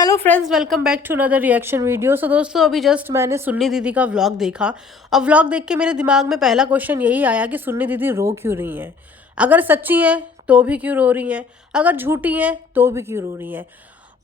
Hello friends, welcome back to another reaction video. So दोस्तों, अभी just मैंने सुन्नी दीदी का व्लॉग देखा और व्लॉग देख के मेरे दिमाग में पहला क्वेश्चन यही आया कि सुन्नी दीदी रो क्यों रही हैं। अगर सच्ची है तो भी क्यों रो रही हैं, अगर झूठी है तो भी क्यों रो रही हैं।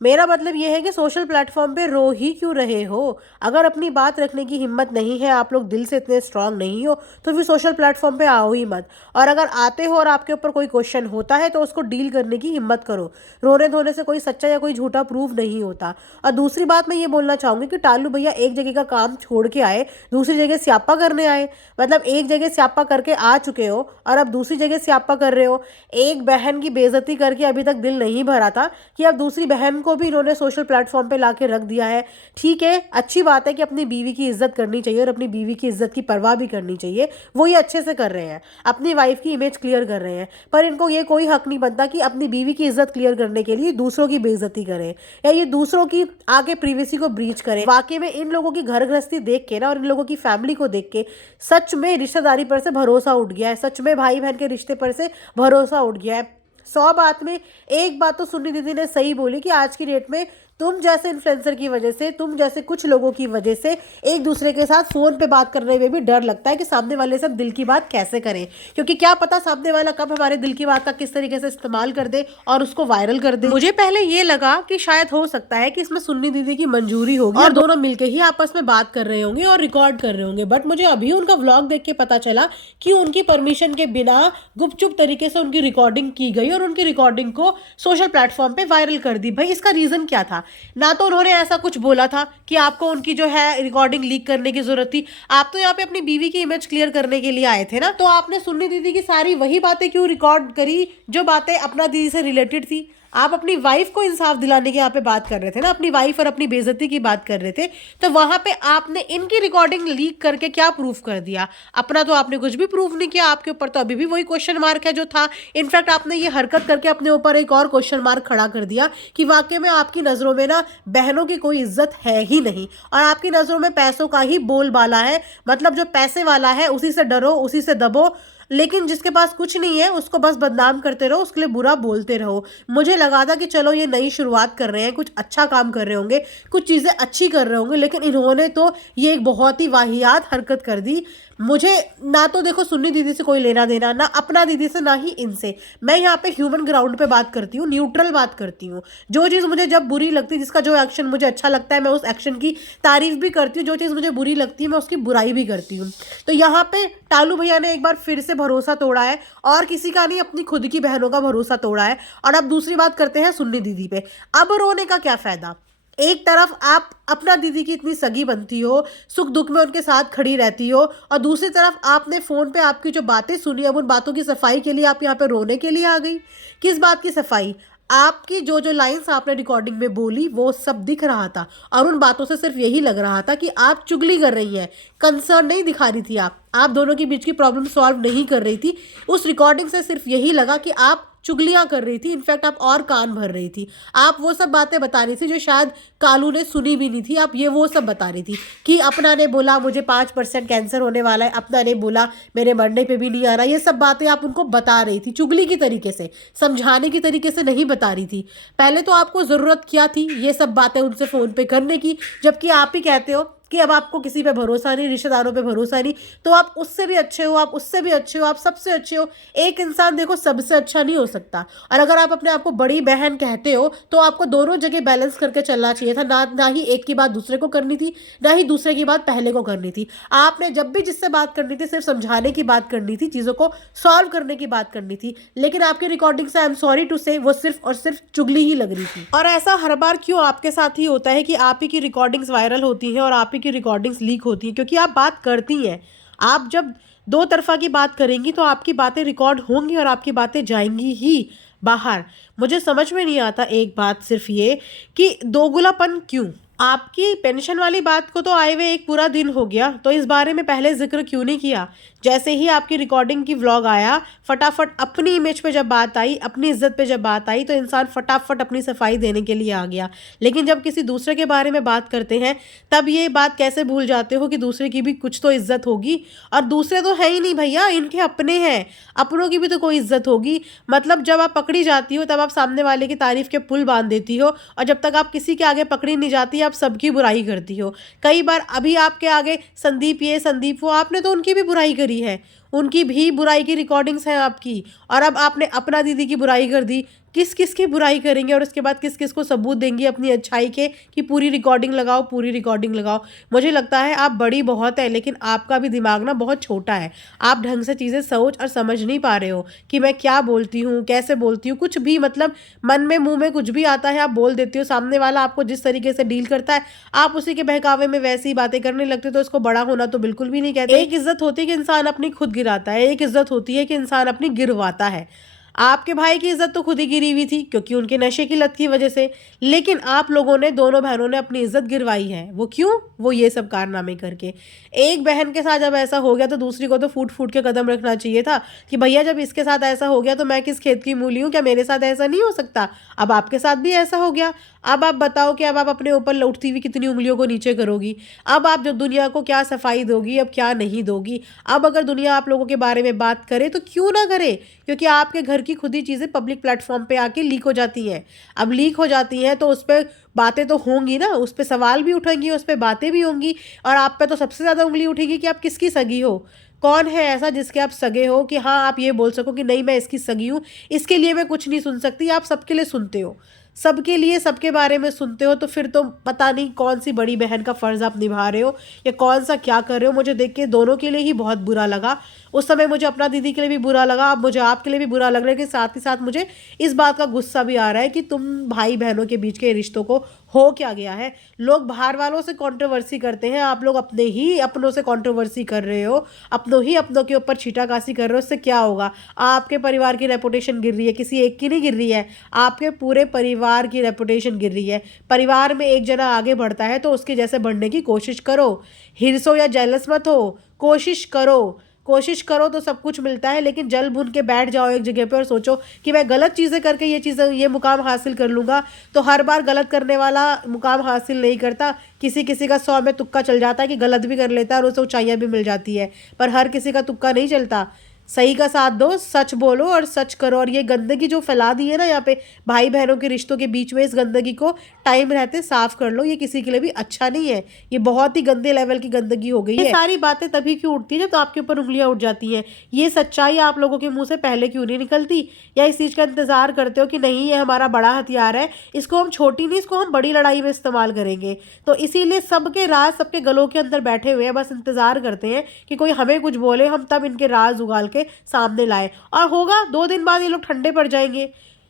मेरा मतलब ये है कि सोशल प्लेटफॉर्म पे रो ही क्यों रहे हो। अगर अपनी बात रखने की हिम्मत नहीं है, आप लोग दिल से इतने स्ट्रांग नहीं हो, तो फिर सोशल प्लेटफॉर्म पे आओ ही मत। और अगर आते हो और आपके ऊपर कोई क्वेश्चन होता है तो उसको डील करने की हिम्मत करो। रोने धोने से कोई सच्चा या कोई झूठा प्रूफ नहीं होता। और दूसरी बात मैं ये बोलना चाहूँगी कि टालू भैया एक जगह का काम छोड़ के आए, दूसरी जगह स्यापा करने आए। मतलब एक जगह स्यापा करके आ चुके हो और अब दूसरी जगह स्यापा कर रहे हो। एक बहन की बेइज्जती करके अभी तक दिल नहीं भरा था कि अब दूसरी बहन को भी इन्होंने सोशल प्लेटफॉर्म पे लाके रख दिया है। ठीक है, अच्छी बात है कि अपनी बीवी की इज्जत करनी चाहिए और अपनी बीवी की इज्जत की परवाह भी करनी चाहिए। वो ये अच्छे से कर रहे हैं, अपनी वाइफ की इमेज क्लियर कर रहे हैं। पर इनको ये कोई हक नहीं बनता कि अपनी बीवी की इज्जत क्लियर करने के लिए दूसरों की बेइज्जती करें या ये दूसरों की आगे प्रिवेसी को ब्रीच करें। वाकई में इन लोगों की घर गृहस्थी देख के ना और इन लोगों की फैमिली को देख के सच में रिश्तेदारी पर से भरोसा उठ गया है। सच में भाई बहन के रिश्ते पर से भरोसा उठ गया है। 100 बात में एक बात तो सुन्नी दीदी ने सही बोली कि आज की डेट में तुम जैसे इन्फ्लुएंसर की वजह से, तुम जैसे कुछ लोगों की वजह से एक दूसरे के साथ फोन पे बात करने में भी डर लगता है कि सामने वाले से हम दिल की बात कैसे करें, क्योंकि क्या पता सामने वाला कब हमारे दिल की बात का किस तरीके से इस्तेमाल कर दे और उसको वायरल कर दे। मुझे पहले ये लगा कि शायद हो सकता है कि इसमें सुन्नी दीदी की मंजूरी होगी और दोनों मिलकर ही आपस में बात कर रहे होंगे और रिकॉर्ड कर रहे होंगे। बट मुझे अभी उनका व्लॉग देख के पता चला कि उनकी परमिशन के बिना गुपचुप तरीके से उनकी रिकॉर्डिंग की गई और उनकी रिकॉर्डिंग को सोशल प्लेटफॉर्म पे वायरल कर दी। भाई, इसका रीजन क्या था? ना तो उन्होंने ऐसा कुछ बोला था कि आपको उनकी जो है रिकॉर्डिंग लीक करने की जरूरत थी। आप तो यहाँ पे अपनी बीवी की इमेज क्लियर करने के लिए आए थे ना, तो आपने सुन्नी दीदी की सारी वही बातें क्यों रिकॉर्ड करी जो बातें अपना दीदी से रिलेटेड थी। आप अपनी वाइफ को इंसाफ दिलाने की यहाँ पे बात कर रहे थे ना, अपनी वाइफ और अपनी बेइज्जती की बात कर रहे थे। तो वहां पे आपने इनकी रिकॉर्डिंग लीक करके क्या प्रूफ कर दिया? अपना तो आपने कुछ भी प्रूफ नहीं किया। आपके ऊपर तो अभी भी वही क्वेश्चन मार्क है जो था। इनफैक्ट आपने ये हरकत करके अपने ऊपर एक और क्वेश्चन मार्क खड़ा कर दिया कि वाकई में आपकी नजरों में ना बहनों की कोई इज्जत है ही नहीं और आपकी नजरों में पैसों का ही बोलबाला है। मतलब जो पैसे वाला है उसी से डरो, उसी से दबो, लेकिन जिसके पास कुछ नहीं है उसको बस बदनाम करते रहो, उसके लिए बुरा बोलते रहो। मुझे लगा था कि चलो ये नई शुरुआत कर रहे हैं, कुछ अच्छा काम कर रहे होंगे, कुछ चीज़ें अच्छी कर रहे होंगे, लेकिन इन्होंने तो ये एक बहुत ही वाहियात हरकत कर दी। मुझे ना तो देखो सुन्नी दीदी से कोई लेना देना, ना अपना दीदी से, ना ही इनसे। मैं यहाँ पे ह्यूमन ग्राउंड पे बात करती हूँ, न्यूट्रल बात करती हूँ। जो चीज़ मुझे जब बुरी लगती है, जिसका जो एक्शन मुझे अच्छा लगता है, मैं उस एक्शन की तारीफ भी करती हूँ। जो चीज़ मुझे बुरी लगती है मैं उसकी बुराई भी करती हूँ। तो यहाँ पे टालू भैया ने एक बार फिर से भरोसा तोड़ा है और किसी का नहीं, अपनी खुद की बहनों का भरोसा तोड़ा है। और अब दूसरी बात करते हैं सुन्नी दीदी पे। अब रोने का क्या फायदा? एक तरफ आप अपना दीदी की इतनी सगी बनती हो, सुख दुख में उनके साथ खड़ी रहती हो, और दूसरी तरफ आपने फोन पे आपकी जो बातें सुनी, अब उन बातों की सफाई के लिए आप यहाँ पे रोने के लिए आ गई। किस बात की सफाई? आपकी जो जो लाइंस आपने रिकॉर्डिंग में बोली वो सब दिख रहा था और उन बातों से सिर्फ यही लग रहा था कि आप चुगली कर रही हैं, कंसर्न नहीं दिखा रही थी। आप दोनों के बीच की प्रॉब्लम सॉल्व नहीं कर रही थी। उस रिकॉर्डिंग से सिर्फ यही लगा कि आप चुगलियां कर रही थी। इनफैक्ट आप और कान भर रही थी। आप वो सब बातें बता रही थी जो शायद कालू ने सुनी भी नहीं थी। आप ये वो सब बता रही थी कि अपना ने बोला मुझे 5% कैंसर होने वाला है, अपना ने बोला मेरे मरने पे भी नहीं आ रहा। ये सब बातें आप उनको बता रही थी, चुगली की तरीके से, समझाने की तरीके से नहीं बता रही थी। पहले तो आपको ज़रूरत क्या थी ये सब बातें उनसे फ़ोन पे करने की, जबकि आप ही कहते हो कि अब आपको किसी पे भरोसा नहीं, रिश्तेदारों पे भरोसा नहीं। तो आप उससे भी अच्छे हो, आप उससे भी अच्छे हो, आप सबसे अच्छे हो। एक इंसान देखो सबसे अच्छा नहीं हो सकता। और अगर आप अपने आप को बड़ी बहन कहते हो तो आपको दोनों जगह बैलेंस करके चलना चाहिए था। ना ही एक की बात दूसरे को करनी थी, ना ही दूसरे की बात पहले को करनी थी। आपने जब भी जिससे बात करनी थी सिर्फ समझाने की बात करनी थी, चीज़ों को सॉल्व करने की बात करनी थी। लेकिन आपकी रिकॉर्डिंग से आई एम सॉरी टू से वो सिर्फ और सिर्फ चुगली ही लग रही थी। और ऐसा हर बार क्यों आपके साथ ही होता है कि आप ही की रिकॉर्डिंग्स वायरल होती हैं और आप की रिकॉर्डिंग्स लीक होती हैं? क्योंकि आप बात करती हैं। आप जब दो तरफा की बात करेंगी तो आपकी बातें रिकॉर्ड होंगी और आपकी बातें जाएंगी ही बाहर। मुझे समझ में नहीं आता एक बात सिर्फ ये कि दोगलापन क्यों? आपकी पेंशन वाली बात को तो आए हुए एक पूरा दिन हो गया, तो इस बारे में पहले जिक्र क्यों नहीं किया? जैसे ही आपकी रिकॉर्डिंग की व्लॉग आया, फटाफट अपनी इमेज पे जब बात आई, अपनी इज्जत पे जब बात आई, तो इंसान फटाफट अपनी सफाई देने के लिए आ गया। लेकिन जब किसी दूसरे के बारे में बात करते हैं, तब ये बात कैसे भूल जाते हो कि दूसरे की भी कुछ तो इज्जत होगी। और दूसरे तो है ही नहीं भैया, इनके अपने हैं, अपनों की भी तो कोई इज्जत होगी। मतलब जब आप पकड़ी जाती हो, तब आप सामने वाले की तारीफ के पुल बांध देती हो, और जब तक आप किसी के आगे पकड़ी नहीं जाती, आप सबकी बुराई करती हो। कई बार अभी आपके आगे संदीप ये संदीप वो, आपने तो उनकी भी बुराई करी है, उनकी भी बुराई की रिकॉर्डिंग्स हैं आपकी। और अब आपने अपना दीदी की बुराई कर दी। किस किस की बुराई करेंगे और उसके बाद किस किस को सबूत देंगी अपनी अच्छाई के कि पूरी रिकॉर्डिंग लगाओ, पूरी रिकॉर्डिंग लगाओ। मुझे लगता है आप बड़ी बहुत है, लेकिन आपका भी दिमाग ना बहुत छोटा है। आप ढंग से चीज़ें सोच और समझ नहीं पा रहे हो कि मैं क्या बोलती हूँ, कैसे बोलती हूँ। कुछ भी मतलब मन में मुंह में कुछ भी आता है आप बोल देती हो। सामने वाला आपको जिस तरीके से डील करता है, आप उसी के बहकावे में वैसी बातें करने लगते हो, तो इसको बड़ा होना तो बिल्कुल भी नहीं कहते। एक इज्जत होती है कि इंसान अपनी खुद गिराता है, एक इज्जत होती है कि इंसान अपनी गिरवाता है। आपके भाई की इज्जत तो खुद ही गिरी हुई थी, क्योंकि उनके नशे की लत की वजह से। लेकिन आप लोगों ने, दोनों बहनों ने अपनी इज्जत गिरवाई है। वो क्यों? वो ये सब कारनामे करके। एक बहन के साथ जब ऐसा हो गया, तो दूसरी को तो फूट फूट के कदम रखना चाहिए था कि भैया जब इसके साथ ऐसा हो गया, तो मैं किस खेत की मूली हूँ? क्या मेरे साथ ऐसा नहीं हो सकता? अब आपके साथ भी ऐसा हो गया। अब आप बताओ कि अब आप अपने ऊपर उठती हुई कितनी उंगलियों को नीचे करोगी? अब आप जो दुनिया को क्या सफाई दोगी, अब क्या नहीं दोगी? अब अगर दुनिया आप लोगों के बारे में बात करे तो क्यों ना करे, क्योंकि आपके घर की खुद ही चीज़ें पब्लिक प्लेटफॉर्म पे आके लीक हो जाती हैं। अब लीक हो जाती हैं तो उस पर बातें तो होंगी ना, उस पर सवाल भी उठेंगी, उस पर बातें भी होंगी। और आप पे तो सबसे ज़्यादा उंगली उठेगी कि आप किसकी सगी हो। कौन है ऐसा जिसके आप सगे हो कि हाँ आप ये बोल सको कि नहीं मैं इसकी सगी हूँ, इसके लिए मैं कुछ नहीं सुन सकती। आप सबके लिए सुनते हो, सबके लिए सबके बारे में सुनते हो, तो फिर तो पता नहीं कौन सी बड़ी बहन का फ़र्ज़ आप निभा रहे हो या कौन सा क्या कर रहे हो। मुझे देख के दोनों के लिए ही बहुत बुरा लगा। उस समय मुझे अपना दीदी के लिए भी बुरा लगा, अब मुझे आपके लिए भी बुरा लग रहा है, कि साथ ही साथ मुझे इस बात का गुस्सा भी आ रहा है कि तुम भाई बहनों के बीच के रिश्तों को हो क्या गया है। लोग बाहर वालों से कंट्रोवर्सी करते हैं, आप लोग अपने ही अपनों से कंट्रोवर्सी कर रहे हो, अपनों के ऊपर छीटाकाशी कर रहे हो। उससे क्या होगा? आपके परिवार की रेपुटेशन गिर रही है, किसी एक की नहीं गिर रही है, आपके पूरे परिवार की रेपुटेशन गिर रही है। परिवार में एक जना आगे बढ़ता है तो उसके जैसे बढ़ने की कोशिश करो, हिरसो या जेलस मत हो, कोशिश करो। कोशिश करो तो सब कुछ मिलता है, लेकिन जल भुन के बैठ जाओ एक जगह पे और सोचो कि मैं गलत चीज़ें करके ये मुकाम हासिल कर लूँगा, तो हर बार गलत करने वाला मुकाम हासिल नहीं करता। किसी किसी का 100 में तुक्का चल जाता है कि गलत भी कर लेता है और उसे ऊंचाइयाँ भी मिल जाती है, पर हर किसी का तुक्का नहीं चलता। सही का साथ दो, सच बोलो और सच करो। और ये गंदगी जो फैला दी है ना यहाँ पे भाई बहनों के रिश्तों के बीच में, इस गंदगी को टाइम रहते साफ कर लो। ये किसी के लिए भी अच्छा नहीं है, ये बहुत ही गंदे लेवल की गंदगी हो गई है। ये सारी बातें तभी क्यों उठती है जब तो आपके ऊपर उंगलियां उठ जाती हैं। ये सच्चाई आप लोगों के मुंह से पहले क्यों नहीं निकलती? या इस चीज़ का इंतजार करते हो कि नहीं ये हमारा बड़ा हथियार है, इसको हम छोटी नहीं, इसको हम बड़ी लड़ाई में इस्तेमाल करेंगे। तो इसीलिए सबके राज सबके गलों के अंदर बैठे हुए हैं, बस इंतजार करते हैं कि कोई हमें कुछ बोले, हम तब इनके राज उगाल के सामने लाए। और होगा 2 दिन बाद ये लोग ठंडे पड़ जाएंगे,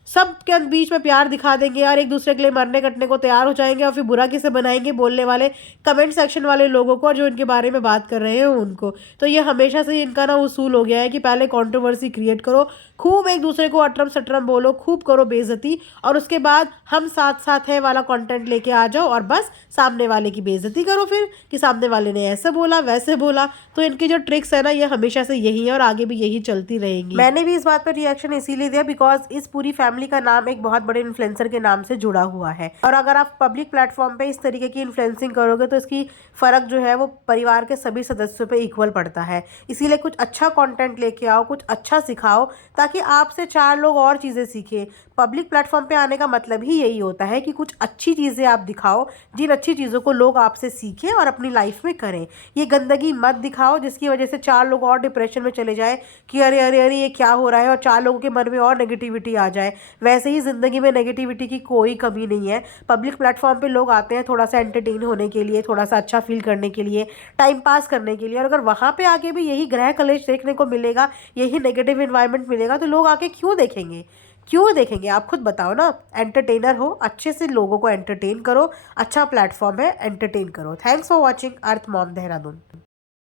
सब के बीच में प्यार दिखा देंगे और एक दूसरे के लिए मरने कटने को तैयार हो जाएंगे, और फिर बुरा किसे बनाएंगे बोलने वाले कमेंट सेक्शन वाले लोगों को, और जो इनके बारे में बात कर रहे हैं उनको। तो ये हमेशा से इनका ना उसूल हो गया है कि पहले कंट्रोवर्सी क्रिएट करो, खूब एक दूसरे को अटरम सटरम बोलो, खूब करो बेइज्जती, और उसके बाद हम साथ साथ है वाला कंटेंट लेके आ जाओ और बस सामने वाले की बेइज्जती करो फिर कि सामने वाले ने ऐसे बोला वैसे बोला। तो इनकी जो ट्रिक्स है ना, ये हमेशा से यही है और आगे भी यही चलती रहेंगी। मैंने भी इस बात पर रिएक्शन इसीलिए दिया बिकॉज इस पूरी फैमिली का नाम एक बहुत बड़े इन्फ्लुएंसर के नाम से जुड़ा हुआ है, और अगर आप पब्लिक प्लेटफॉर्म पे इस तरीके की इन्फ्लुएंसिंग करोगे तो इसकी फर्क जो है वो परिवार के सभी सदस्यों पे इक्वल पड़ता है। इसीलिए कुछ अच्छा कंटेंट लेके आओ, कुछ अच्छा सिखाओ, ताकि आपसे 4 लोग और चीज़ें सीखें। पब्लिक प्लेटफॉर्म पे आने का मतलब ही यही होता है कि कुछ अच्छी चीज़ें आप दिखाओ, जिन अच्छी चीज़ों को लोग आपसे सीखें और अपनी लाइफ में करें। ये गंदगी मत दिखाओ जिसकी वजह से 4 लोग और डिप्रेशन में चले जाए कि अरे अरे अरे ये क्या हो रहा है, और 4 लोगों के मन में और नेगेटिविटी आ जाए। वैसे ही ज़िंदगी में नेगेटिविटी की कोई कमी नहीं है। पब्लिक प्लेटफॉर्म पे लोग आते हैं थोड़ा सा एंटरटेन होने के लिए, थोड़ा सा अच्छा फील करने के लिए, टाइम पास करने के लिए, और अगर वहाँ पे आके भी यही ग्रह कलेश देखने को मिलेगा, यही नेगेटिव इन्वायरमेंट मिलेगा, तो लोग आके क्यों देखेंगे? क्यों देखेंगे? आप खुद बताओ ना। एंटरटेनर हो, अच्छे से लोगों को एंटरटेन करो, अच्छा प्लेटफॉर्म है, एंटरटेन करो। Thanks for watching earth mom Dehradun.